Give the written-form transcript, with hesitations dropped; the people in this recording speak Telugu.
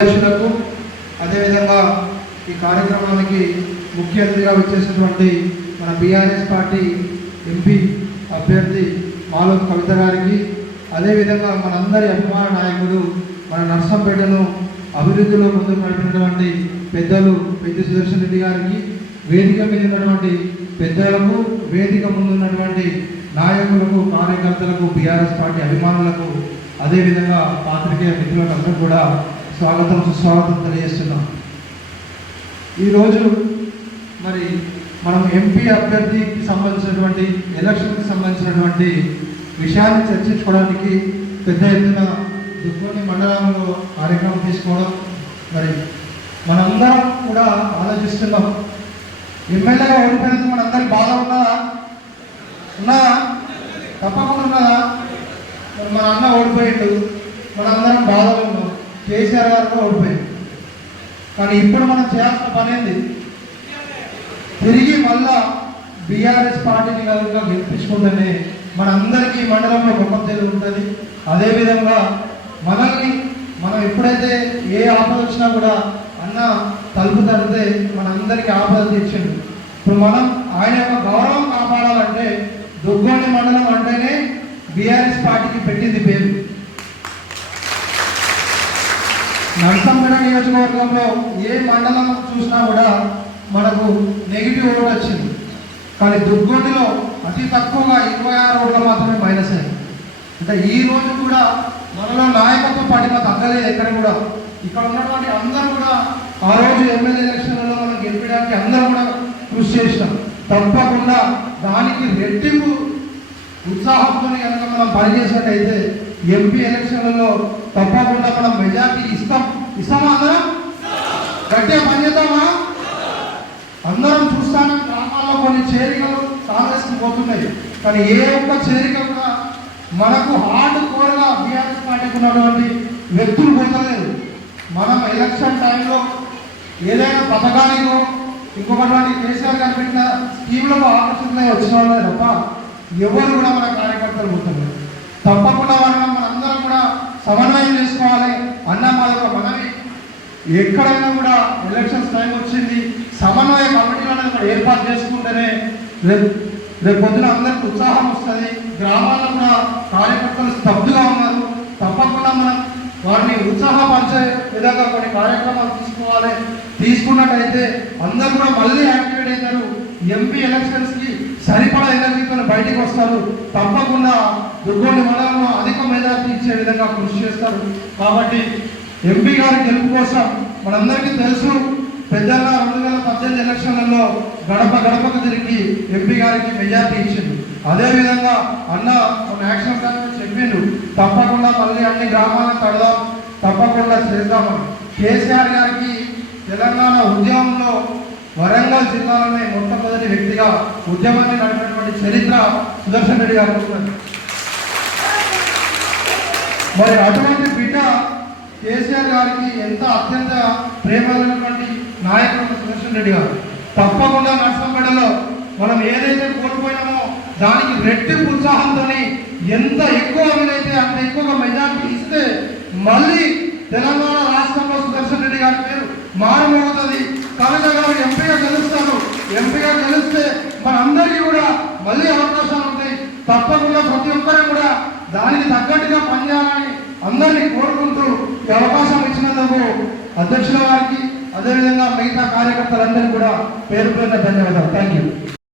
అధ్యక్షులకు అదేవిధంగా ఈ కార్యక్రమానికి ముఖ్య అతిథిగా వచ్చేసినటువంటి మన బీఆర్ఎస్ పార్టీ ఎంపీ అభ్యర్థి మాలోత్ కవిత గారికి, అదేవిధంగా మనందరి అభిమాన నాయకుడు మన నర్సంపేటను అభివృద్ధిలో ముందుకు నడిపినటువంటి పెద్దలు పెద్ద సుదర్శన్ రెడ్డి గారికి, వేదిక మీద ఉన్నటువంటి పెద్దలకు, వేదిక ముందున్నటువంటి నాయకులకు, కార్యకర్తలకు, బీఆర్ఎస్ పార్టీ అభిమానులకు, అదేవిధంగా పాత్రికేయ మిత్రులకు అందరూ కూడా స్వాగతం సుస్వాగతం తెలియజేస్తున్నాం. ఈరోజు మరి మనం ఎంపీ అభ్యర్థికి సంబంధించినటువంటి ఎలక్షన్కి సంబంధించినటువంటి విషయాన్ని చర్చించుకోవడానికి పెద్ద ఎత్తున దుర్గొని మండలంలో కార్యక్రమం తీసుకోవడం, మరి మనందరం కూడా ఆలోచిస్తున్నాం. ఎమ్మెల్యేగా ఓడిపోయినందుకు మనందరికి బాధ ఉన్నదా? తప్పకుండా ఉన్నదా? మన అన్న ఓడిపోయిండు, మనందరం బాధలో ఉన్నాం. కేసీఆర్ గారు కూడా ఓడిపోయింది. కానీ ఇప్పుడు మనం చేయాల్సిన పని ఏంది? తిరిగి మళ్ళా బీఆర్ఎస్ పార్టీని కనుక గెలిపించుకుంటేనే మనందరికీ మండలంలో గొప్ప తెలివి ఉంటుంది. అదేవిధంగా మనల్ని మనం ఎప్పుడైతే ఏ ఆపద వచ్చినా కూడా అన్న తలుపు తడితే మనందరికీ ఆపద తీర్చిండు. ఇప్పుడు మనం ఆయన యొక్క గౌరవం కాపాడాలంటే దుర్గొండి మండలం అంటేనే బీఆర్ఎస్ పార్టీకి పెట్టింది పేరు. నర్సంపేట నియోజకవర్గంలో ఏ మండలం చూసినా కూడా మనకు నెగిటివ్ ఓటు వచ్చింది. కానీ దుర్గొండిలో అతి తక్కువగా 26 ఓట్లు మాత్రమే మైనస్ అయ్యాయి. అంటే ఈ రోజు కూడా మనలో నాయకత్వ పడిమ తగ్గలేదు ఎక్కడ కూడా. ఇక్కడ ఉన్నటువంటి అందరూ కూడా ఆ రోజు ఎమ్మెల్యే ఎలక్షన్లలో మనం గెలిపడానికి అందరూ కూడా కృషి చేసినాం. తప్పకుండా దానికి రెట్టింపు ఉత్సాహంతో కనుక మనం పనిచేసినట్టయితే ఎంపీ ఎలక్షన్లలో తప్పకుండా మనం మెజార్టీ ఇస్తామా? అందరం గట్టిగా పనిచేద్దామా? అందరం చూస్తాను గ్రామాల్లో కొన్ని చేరికలు కాంగ్రెస్కి పోతున్నాయి. కానీ ఏ ఒక్క చేరిక కూడా మనకు హార్డ్ కోర్గా బీఆర్ఎస్ పార్టీకి ఉన్నటువంటి వ్యక్తులు పోతలేదు. మనం ఎలక్షన్ టైంలో ఏదైనా పథకానికో ఇంకొకటి కేసీఆర్ గారు పెట్టిన స్కీమ్లకు ఆకర్షితులై వచ్చిన వాళ్ళే తప్ప ఎవరు కూడా మన కార్యకర్తలు పోతున్నారు. తప్పకుండా మనందరం కూడా సమన్వయం చేసుకోవాలి. అన్న మాదొక మనవి, ఎక్కడైనా కూడా ఎలక్షన్స్ టైం వచ్చింది, సమన్వయ కమిటీలను కూడా ఏర్పాటు చేసుకుంటేనే రేపు పొద్దున అందరికి ఉత్సాహం వస్తుంది. గ్రామాల్లో కూడా కార్యకర్తలు స్తబ్దుగా ఉన్నారు. తప్పకుండా మనం వారిని ఉత్సాహపరిచే విధంగా కొన్ని కార్యక్రమాలు తీసుకోవాలి. తీసుకున్నట్టయితే అందరూ కూడా మళ్ళీ యాక్టివేట్ అవుతారు. ఎంపీ ఎలక్షన్స్కి సరిపడా ఎన్నికలు బయటికి వస్తారు. తప్పకుండా దుర్గొండి మండలంలో అధిక మెజార్టీ ఇచ్చే విధంగా కృషి చేస్తారు. కాబట్టి ఎంపీ గారి గెలుపు కోసం మనందరికీ తెలుసు, పెద్దగా 2018 ఎలక్షన్లలో గడప గడపకు తిరిగి ఎంపీ గారికి మెజార్టీ ఇచ్చింది. అదేవిధంగా అన్న కొన్ని యాక్షన్ ప్లాన్ చెప్పిండు, తప్పకుండా మళ్ళీ అన్ని గ్రామాలను తడదాం, తప్పకుండా చేద్దామని. కేసీఆర్ గారికి తెలంగాణ ఉద్యమంలో వరంగల్ జిల్లాలోనే మొట్టమొదటి వ్యక్తిగా ఉద్యమాన్ని నడిపినటువంటి చరిత్ర సుదర్శన్ రెడ్డి గారు ఉన్నది. మరి అటువంటి బిడ్డ కేసీఆర్ గారికి ఎంత అత్యంత ప్రేమైనటువంటి నాయకుడు సుదర్శన్ రెడ్డి గారు. తప్పకుండా నర్సంపేటలో మనం ఏదైతే కోల్పోయినామో దానికి రెట్టింపు ఉత్సాహంతో ఎంత ఎక్కువ వీలైతే అంత ఎక్కువగా మెజార్టీ ఇస్తే మళ్ళీ తెలంగాణ రాష్ట్రంలో సుదర్శన్ రెడ్డి గారి పేరు మారుమోగుతుంది. కవిత గారు ఎంపీగా గెలుస్తారు. ఎంపీగా గెలిస్తే మనందరికీ కూడా మళ్ళీ అవకాశాలు ఉంటాయి. తప్పకుండా ప్రతి ఒక్కరూ కూడా దానికి తగ్గట్టుగా పనిచేయాలని అందరినీ కోరుకుంటూ ఈ అవకాశం ఇచ్చినందుకు అధ్యక్షుల వారికి, అదేవిధంగా మిగతా కార్యకర్తలందరికీ కూడా పేరు పేరున ధన్యవాదాలు. Thank you.